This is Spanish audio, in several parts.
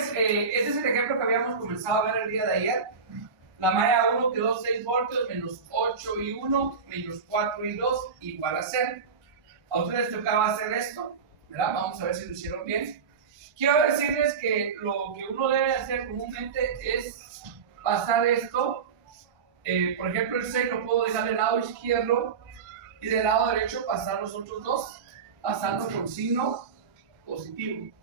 Entonces, este es el ejemplo que habíamos comenzado a ver el día de ayer. La malla 1 quedó 6 voltios menos 8 y 1 menos 4 y 2 igual a 0. A ustedes les tocaba hacer esto, ¿verdad? Vamos a ver si lo hicieron bien. Quiero decirles que lo que uno debe hacer comúnmente es pasar esto. Por ejemplo, el 6 lo puedo dejar del lado izquierdo y del lado derecho pasar los otros dos, pasando con signo positivo.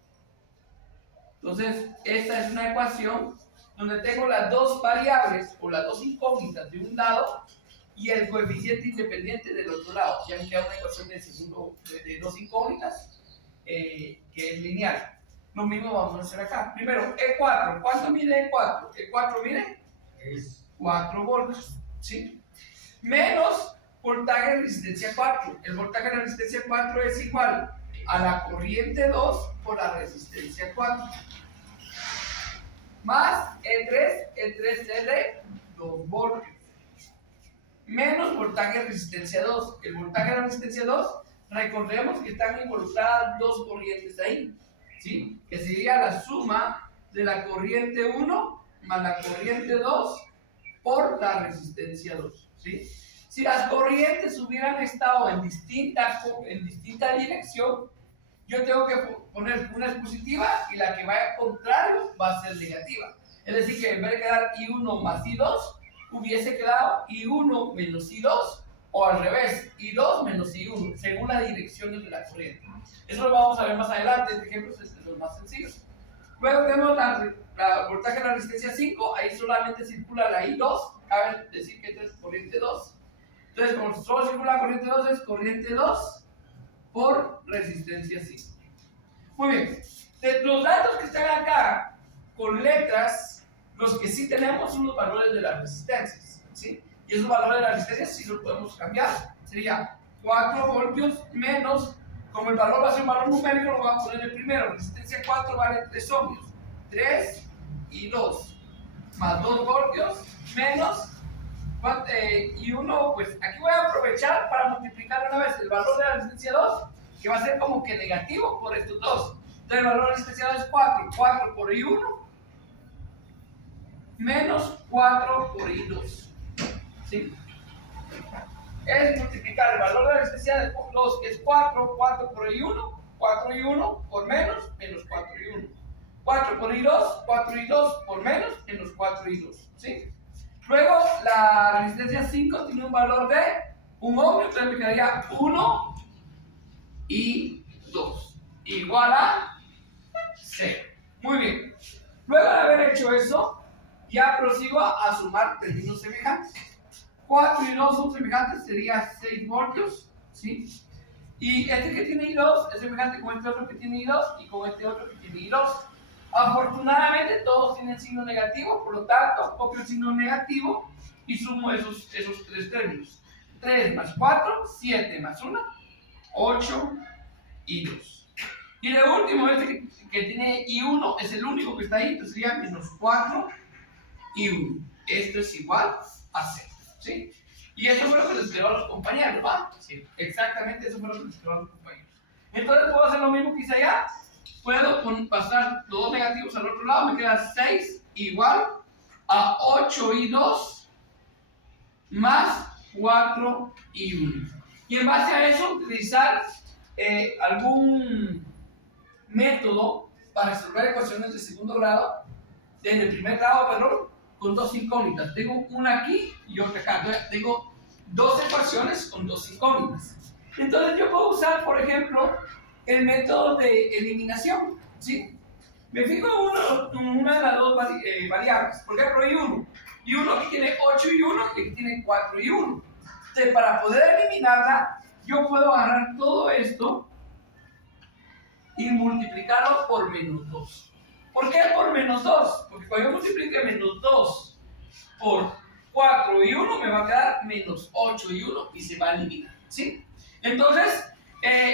Entonces, esta es una ecuación donde tengo las dos variables o las dos incógnitas de un lado y el coeficiente independiente del otro lado. Ya me queda una ecuación de dos incógnitas que es lineal. Lo mismo vamos a hacer acá. Primero, E4. ¿Cuánto mide E4? E4 mide 4 voltios. ¿Sí? Menos voltaje de resistencia 4. El voltaje de resistencia 4 es igual a la corriente 2 por la resistencia 4. Más E3 es de 2 voltios. Menos voltaje de resistencia 2. El voltaje de resistencia 2, recordemos que están involucradas dos corrientes ahí, ¿sí? Que sería la suma de la corriente 1 más la corriente 2 por la resistencia 2, ¿sí? Si las corrientes hubieran estado en distinta dirección, yo tengo que poner una es positiva y la que vaya contrario va a ser negativa. Es decir, que en vez de quedar I1 más I2, hubiese quedado I1 menos I2, o al revés, I2 menos I1, según la dirección de la corriente. Eso lo vamos a ver más adelante, este ejemplo es de los más sencillos. Luego tenemos la voltaje de la resistencia 5, ahí solamente circula la I2, cabe decir que esta es corriente 2. Entonces, como solo circula la corriente 2, es corriente 2 por resistencia 5. Muy bien, de los datos que están acá con letras, los que sí tenemos son los valores de las resistencias, ¿sí? Y esos valores de las resistencias sí los podemos cambiar. Sería 4 voltios menos, como el valor va a ser un valor numérico, lo vamos a poner el primero. Resistencia 4 vale 3 ohmios, 3 y 2, más 2 voltios menos, y 1, pues aquí voy a aprovechar para multiplicar una vez el valor de la resistencia 2, que va a ser como que negativo por estos dos. Entonces el valor de la resistencia 2 es 4, 4 por I1 menos 4 por I2, ¿sí? Es multiplicar el valor de la resistencia 2, que es 4, 4 por I1, 4 I1 por menos 4 I1. 4 por I2, 4 I2 por menos 4 I2, ¿sí? Luego, la resistencia 5 tiene un valor de 1 ohmio, entonces me quedaría 1 y 2, igual a 0. Muy bien. Luego de haber hecho eso, ya prosigo a sumar términos semejantes. 4 y 2 son semejantes, sería 6 voltios, ¿sí? Y este que tiene I2 es semejante con este otro que tiene I2 y con este otro que tiene I2. Afortunadamente todos tienen signo negativo, por lo tanto copio el signo negativo y sumo esos tres términos. 3 más 4, 7 más 1, 8 y 2. Y de último, este que tiene I1 es el único que está ahí, entonces sería menos 4 y 1. Esto es igual a 0, ¿sí? Y eso fue lo que les quedó a los compañeros, ¿va? Sí. Exactamente eso fue lo que les quedó a los compañeros. Entonces puedo hacer lo mismo que hice allá. Puedo pasar los dos negativos al otro lado, me queda 6 igual a 8 y 2 más 4 y 1. Y en base a eso, utilizar algún método para resolver ecuaciones de segundo grado, desde primer grado, perdón, con dos incógnitas. Tengo una aquí y otra acá. Entonces, tengo dos ecuaciones con dos incógnitas. Entonces yo puedo usar, por ejemplo, el método de eliminación, ¿sí? Me fijo en una de las dos variables, por ejemplo, I1. I1 aquí tiene 8 y 1 y aquí tiene 4 y 1. Entonces, para poder eliminarla, yo puedo agarrar todo esto y multiplicarlo por menos 2. ¿Por qué por menos 2? Porque cuando yo multiplique menos 2 por 4 y 1, me va a quedar menos 8 y 1 y se va a eliminar, ¿sí? Entonces,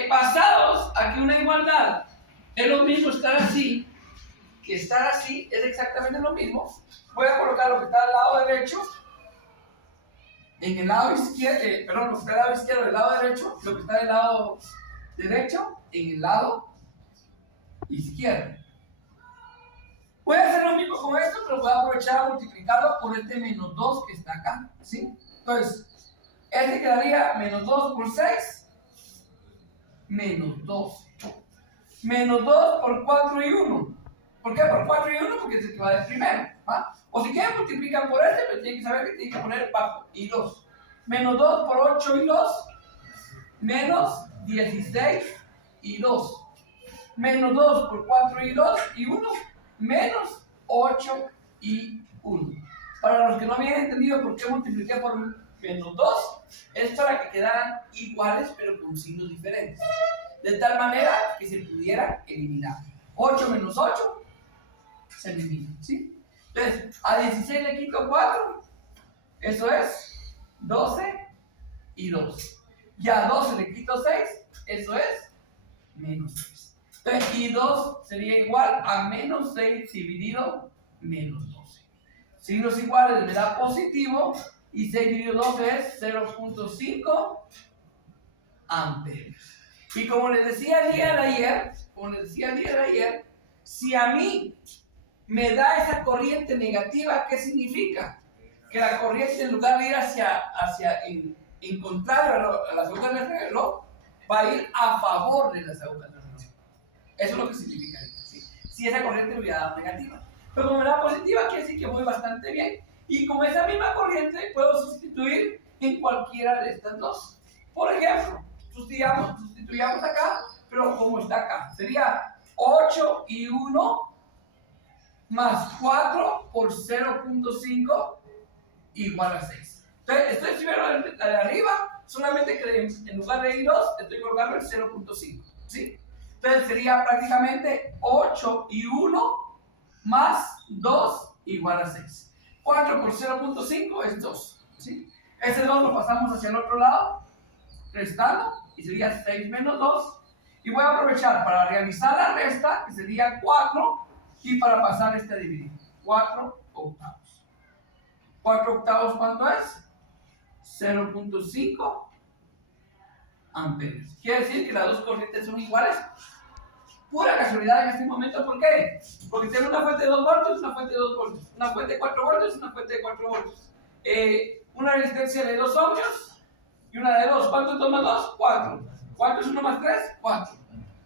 basados aquí una igualdad, es lo mismo estar así que estar así, es exactamente lo mismo. Voy a colocar lo que está al lado derecho en el lado izquierdo, perdón, lo que está al lado izquierdo del lado derecho, lo que está del lado derecho en el lado izquierdo. aprovechar a multiplicarlo por este menos 2 que está acá, ¿sí? Entonces, este quedaría menos 2 por 6, menos 2. Menos 2 por 4 y 1. ¿Por qué por 4 y 1? Porque es el que va de primero, ¿va? O si quieren multiplicar por este, pero tienen que saber que tienen que poner bajo y 2. Menos 2 por 8 y 2, menos 16 y 2. Menos 2 por 4 y 2 y 1, menos 8 y 1. Para los que no habían entendido por qué multipliqué por menos 2, es para que quedaran iguales pero con signos diferentes. De tal manera que se pudiera eliminar. 8 menos 8 se elimina, ¿sí? Entonces, a 16 le quito 4, eso es 12 y 2. Y a 12 le quito 6, eso es menos 6. Entonces, y 2 sería igual a menos 6 dividido menos 12. Signos iguales me da positivo y 6 dividido 12 es 0.5 amperios. Y como les decía el día de ayer, si a mí me da esa corriente negativa, ¿qué significa? Que la corriente, en lugar de ir en contrario a las agujas del reloj, va a ir a favor de las agujas del reloj. Eso es lo que significa. ¿Sí? Si esa corriente me hubiera dado negativa. Pero como me da positiva, quiere decir que voy bastante bien. Y con esa misma corriente puedo sustituir en cualquiera de estas dos. Por ejemplo, sustituyamos acá, pero como está acá, sería 8 y 1 más 4 por 0.5 igual a 6. Entonces, estoy escribiendo la de arriba, solamente que en lugar de I2 estoy colocando el 0.5, ¿sí? Entonces sería prácticamente 8 y 1 más 2 igual a 6. 4 por 0.5 es 2, ¿sí? Ese 2 lo pasamos hacia el otro lado, restando, y sería 6 menos 2. Y voy a aprovechar para realizar la resta, que sería 4, y para pasar este a dividir. 4 octavos. 4 octavos, ¿cuánto es? 0.5 amperios. Quiere decir que las dos corrientes son iguales. Pura casualidad en este momento, ¿por qué? Porque tengo una fuente de 2 voltios, una fuente de 2 voltios, una fuente de 4 voltios, una fuente de 4 voltios. Una resistencia de 2 ohmios y una de 2. ¿Cuánto es 2 más 2? 4. ¿Cuánto es 1 más 3? 4.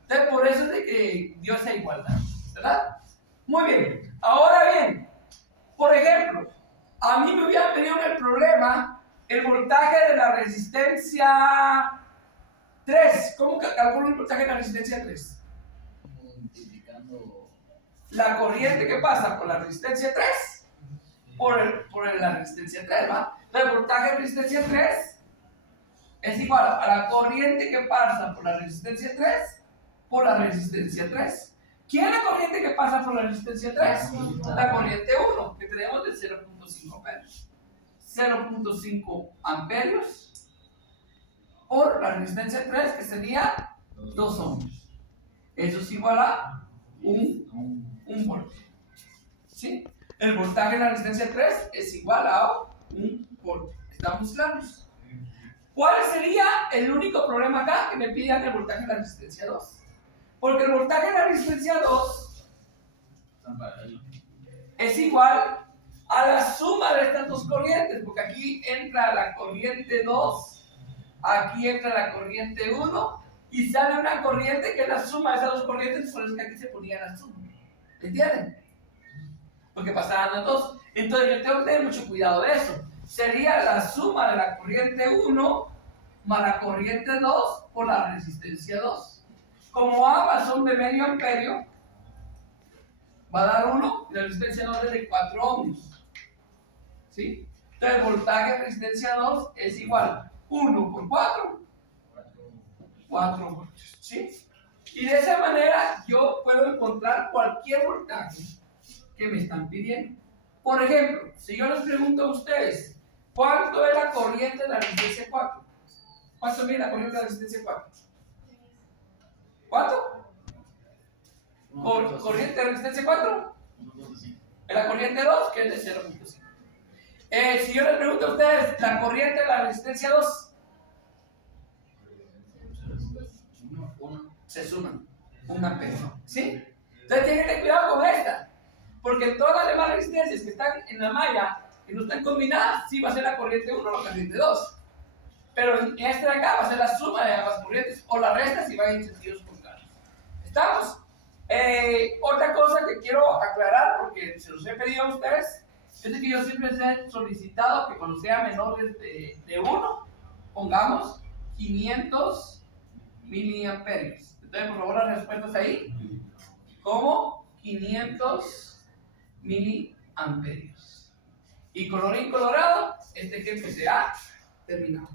Entonces, por eso es de que dio esa igualdad, ¿verdad? Muy bien. Ahora bien, por ejemplo, a mí me hubiera tenido el problema el voltaje de la resistencia 3. ¿Cómo calculo el voltaje de la resistencia 3? Multiplicando la corriente que pasa por la resistencia 3 por la resistencia 3, ¿va? Entonces, el voltaje de resistencia 3 es igual a la corriente que pasa por la resistencia 3 por la resistencia 3. ¿Quién es la corriente que pasa por la resistencia 3? La corriente 1, que tenemos de 0.5 amperios. 0.5 amperios por la resistencia 3, que sería 2 ohmios. Eso es igual a un voltio. ¿Sí? El voltaje de la resistencia 3 es igual a un voltio. ¿Estamos claros? ¿Cuál sería el único problema acá? Que me pidan el voltaje de la resistencia 2. Porque el voltaje de la resistencia 2 es igual a la suma de estas dos corrientes, porque aquí entra la corriente 2, aquí entra la corriente 1, y sale una corriente que es la suma de esas dos corrientes, por eso que aquí se ponía la suma. ¿Entienden? Porque pasaban las dos. Entonces yo tengo que tener mucho cuidado de eso. Sería la suma de la corriente 1 más la corriente 2 por la resistencia 2. Como ambas son de medio amperio, va a dar 1 y la resistencia 2 es de 4 ohmios. ¿Sí? Entonces el voltaje de resistencia 2 es igual 1 por 4, 4 voltios. ¿Sí? Y de esa manera yo puedo encontrar cualquier voltaje que me están pidiendo. Por ejemplo, si yo les pregunto a ustedes, ¿cuánto es la corriente de la resistencia 4? ¿Cuánto mide la corriente de la resistencia 4? ¿Cuánto? ¿Corriente de resistencia 4? La corriente 2, que es de 0.5. Si yo les pregunto a ustedes, ¿la corriente de la resistencia 2? Se suman. 1 amperio. ¿Sí? Entonces tienen que tener cuidado con esta. Porque Porque todas las demás resistencias que están en la malla, que no están combinadas, sí va a ser la corriente 1 o la corriente 2. Pero en este de acá va a ser la suma de ambas corrientes o la resta si van en sentidos contrarios. ¿Estamos? Otra cosa que quiero aclarar, porque se los he pedido a ustedes, es de que yo siempre les he solicitado que cuando sea menor de 1, pongamos 500 miliamperios. Entonces, por favor, las respuestas ahí, como 500 miliamperios. Y colorín colorado, este ejemplo se ha terminado.